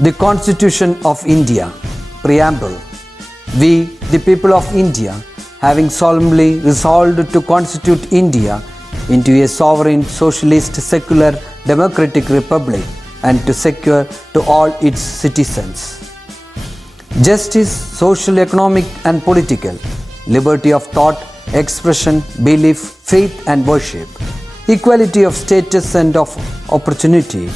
The Constitution of India, Preamble. We, the people of India, having solemnly resolved to constitute India into a sovereign, socialist, secular, democratic republic and to secure to all its citizens justice, social, economic and political, liberty of thought, expression, belief, faith and worship, equality of status and of opportunity,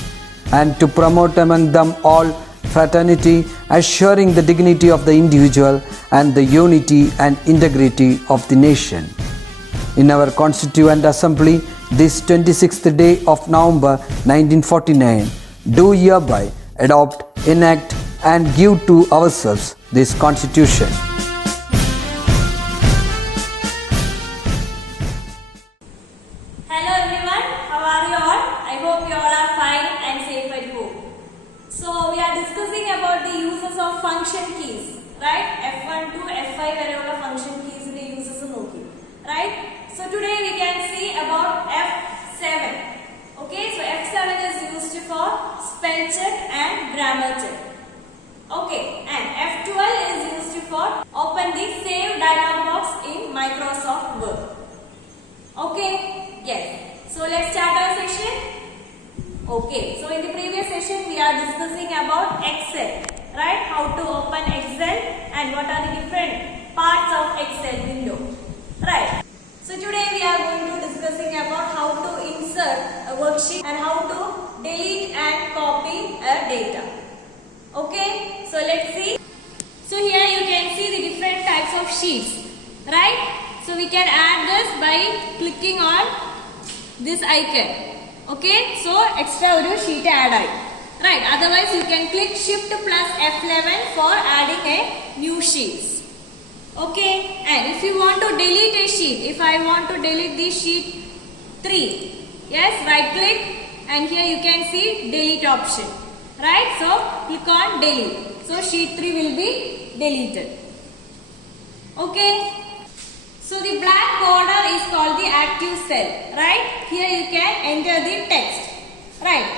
and to promote among them all fraternity, assuring the dignity of the individual and the unity and integrity of the nation. In our Constituent Assembly, this 26th day of November 1949, do hereby adopt, enact and give to ourselves this Constitution. Hello everyone, how are you all? I hope you all are fine and safe at home. So we are discussing about the uses of function keys, right? F1 to F5 വരെയുള്ള function keys ന്റെ uses നോക്കി, right? So today we can see about F7. Okay, so F7 is used for spell check and grammar check. Okay, and F12 is used for open the save dialog box in Microsoft Word. Okay, yes. So let's start our session. Okay, so in the previous session we are discussing about Excel, right? How to open Excel and what are the different parts of Excel window, right? So today we are going to discussing about how to insert a worksheet and how to delete and copy a data. Okay, so let's see. So here you can see the different types of sheets, right? So we can add this by clicking on this icon. Okay, so extra oru sheet add ആയി, right? Otherwise you can click shift plus F11 for adding a new sheets. Okay, and if you want to delete a sheet, if I want to delete the sheet 3, yes, right click and here you can see delete option, right? So click on delete, so sheet 3 will be deleted. Okay, so the black border is called the active cell, right? Here you can enter the text, right?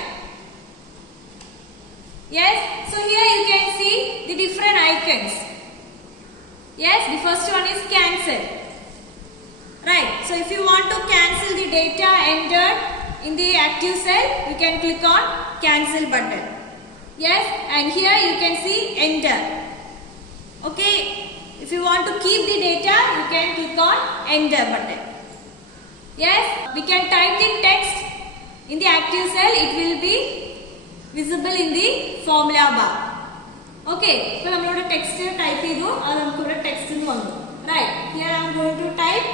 Yes, so here you can see the different icons. Yes, the first one is cancel, right? So if you want to cancel the data entered in the active cell, you can click on cancel button. Yes, and here you can see enter. Okay, if you want to keep the data, you can click on enter button. Yes, we can type the text in the active cell, it will be visible in the formula bar. Okay, so we will text type ചെയ്തു, അത് നമുക്ക് ഇവിടെ text എന്ന് വന്നു, right? Here I am going to type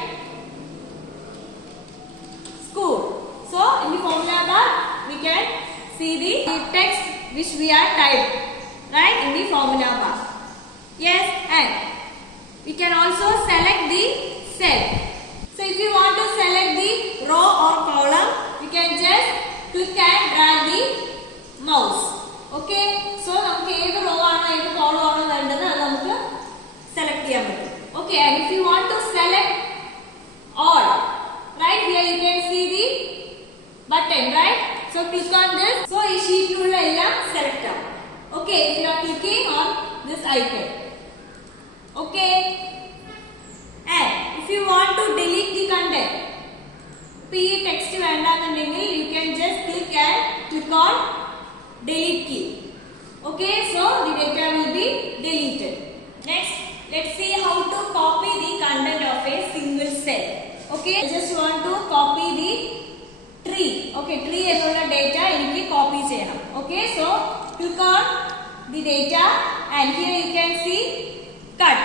school. So in the formula bar we can see the text which we are typed, right, in the formula bar. Yes, and we can also select the cell. So if you want to select the row or column, you can just click and drag the mouse. Okay, so നമുക്ക് ഏത് row ആണോ ഏത് column ആണോ വേണ്ടത് അത് നമുക്ക് select ചെയ്യാൻ പറ്റും. Okay, and if you want to select all, right, here you can see the button, right? So click on this. So ഈ ഷീറ്റിലുള്ള എല്ലാം select ആവും. Okay, if you are clicking on this icon. Okay, and if you want to delete the content, ഈ text വേണ്ടാന്നുണ്ടെങ്കിൽ you can just click on delete key. Okay, so the data will be deleted. Next, let's see how to copy the content of a single cell. Okay, I just want to copy the tree. Okay, tree എന്നുള്ള data എനിക്ക് copy ചെയ്യണം. Okay, so click on the data and here you can see cut.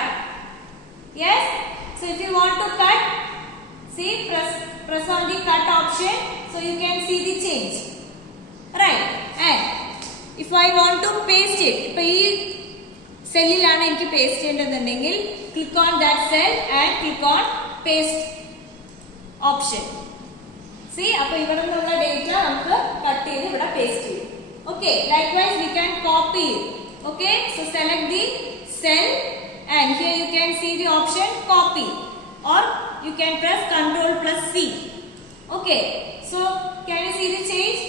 Yes, so if you want to cut, see, press on the cut option, so you can see the change, right? And if I want to paste it, ഇപ്പോ ഈ സെല്ലിലാണ് എനിക്ക് paste ചെയ്യേണ്ടതെന്നുണ്ടെങ്കിൽ click on that cell and click on paste option. See, അപ്പോൾ ഇവിടെ നിന്നുള്ള data നമുക്ക് cut ചെയ്ത് ഇവിടെ paste ചെയ്യും. Okay, likewise we can copy it. Okay, so select the cell and here you can see the option copy, or you can press Ctrl plus C. Okay, so can you see the change?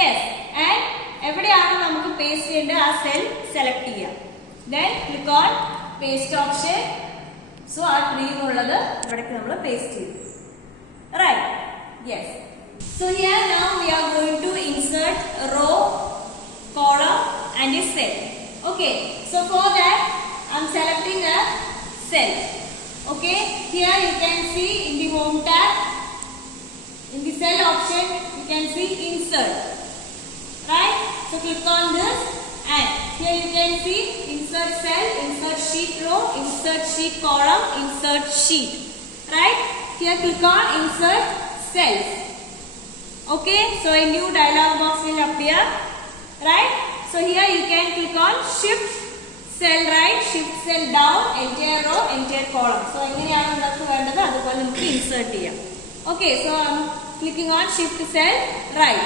Yes, and എവിടെയാണ് നമുക്ക് paste paste ചെയ്യേണ്ട ആ cell select ചെയ്യാം. Then click on paste option. So ആ tree ഉള്ളത് ഇവിടേക്ക് നമ്മൾ paste ചെയ്തു. Right? Yes. So here now we are going to insert a row, column and a cell. Okay. So for that I am selecting a cell. Okay. Here you can see in the home tab, in the cell option you can see insert. Right? So click on this and here you can see insert cell, insert sheet row, insert sheet column, insert sheet. Right? Here click on insert cells. Okay, so a new dialog box will appear. Right? So here you can click on shift cell right, shift cell down, entire row, entire column. So എങ്ങനെയാണ് നമുക്ക് വേണ്ടത് അതുപോലെ നമുക്ക് insert ചെയ്യാം. Okay, so I'm clicking on shift cell right.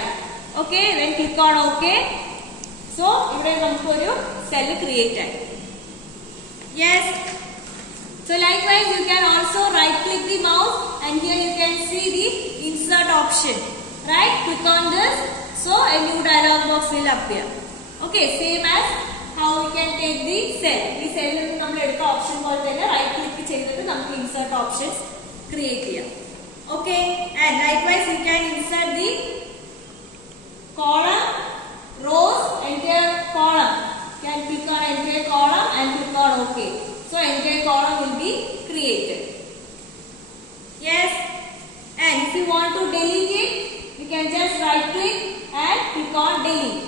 Okay, then click on OK. So ഇവിടെ നമുക്ക് ഒരു cell create ആയി. Yes. So likewise you can also right click the mouse and here you can see the insert option. Right? Click on this. So a new dialog box will appear. Okay, same as how we can take the cell. The cell ൽ നമ്മൾ എടുത്ത option പോലെ തന്നെ right click ചെയ്തിട്ട് നമുക്ക് insert options create ചെയ്യാം. Okay, and likewise you can insert the column, rows, entire column. You can click on entire column and click on OK. So entire column will be created. Yes, and if you want to delete it, you can just right click and click on delete.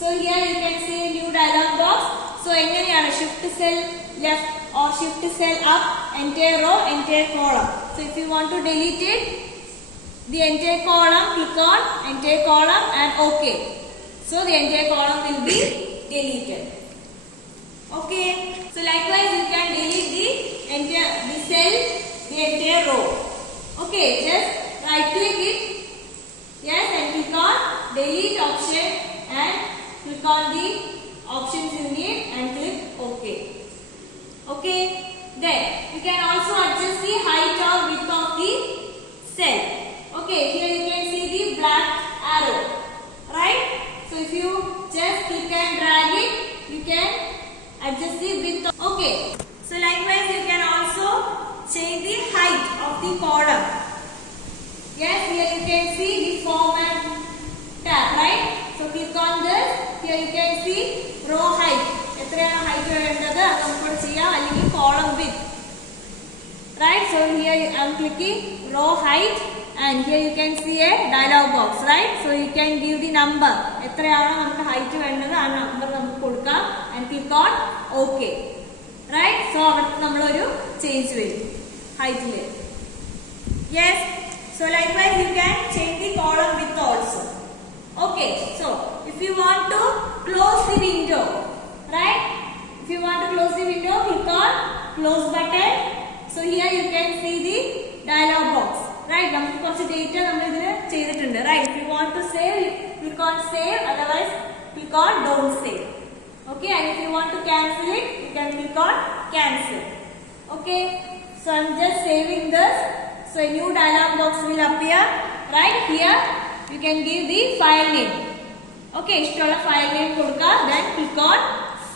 So here you can see a new dialog box. So എങ്ങനെയാണ് shift cell left or shift cell up, entire row, entire column. So if you want to delete it, the entire column, click on entire column and OK. So the entire column will be deleted. Okay. So likewise you can delete the cell, the entire row. Okay. Just right click it. Yes, and click on delete option and click on the options you need and click OK. Okay. Then you can also adjust the height or width of the cell. Okay, here you can see the black arrow. Right? So if you just click and drag it, you can adjust the width. Okay. So likewise you can also change the height of the column. Yes, here you can see the format tab, right? So click on this. Here you can see row height. എത്രയാണ് height വേണ്ടത് അത് നമുക്ക് ചെയ്യാം, അല്ലെങ്കിൽ column width. Right? So here I am clicking row height and here you can see a dialog box, right? So you can give the number. എത്രയാണോ നമുക്ക് height വേണ്ടത് ആ നമ്പർ നമുക്ക് കൊടുക്കാം and click on OK. Right? So അവിടെ നമ്മളൊരു change വരും ഹൈറ്റിൽ. Yes. So likewise you can change the column width also. Okay. So if you want to close the window, right? If you want to close the window, click on close button. So here you can see the dialog box. Right? നമുക്ക് കുറച്ച് data നമ്മൾ ഇതിന് ചെയ്തിട്ടുണ്ട്. Right? If you want to save, click on save. Otherwise, click on don't save. Okay? And if you want to cancel it, you can click on cancel. Okay? So I'm just saving this. So a new dialog box will appear. Right here, you can give the file name. Okay? ഇഷ്ടമുള്ള file name കൊടുക്കുക. Then click on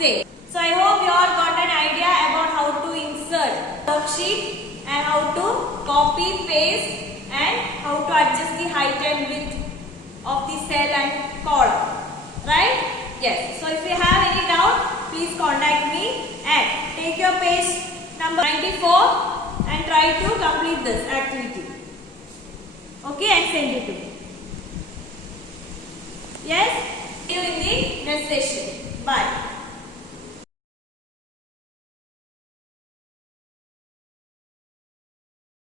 save. So I hope you all got an idea about how to insert worksheet and how to copy, paste and how to adjust the height and width of the cell and column. Right? Yes. So if you have any doubt, please contact me and take your page number 94 and try to complete this activity.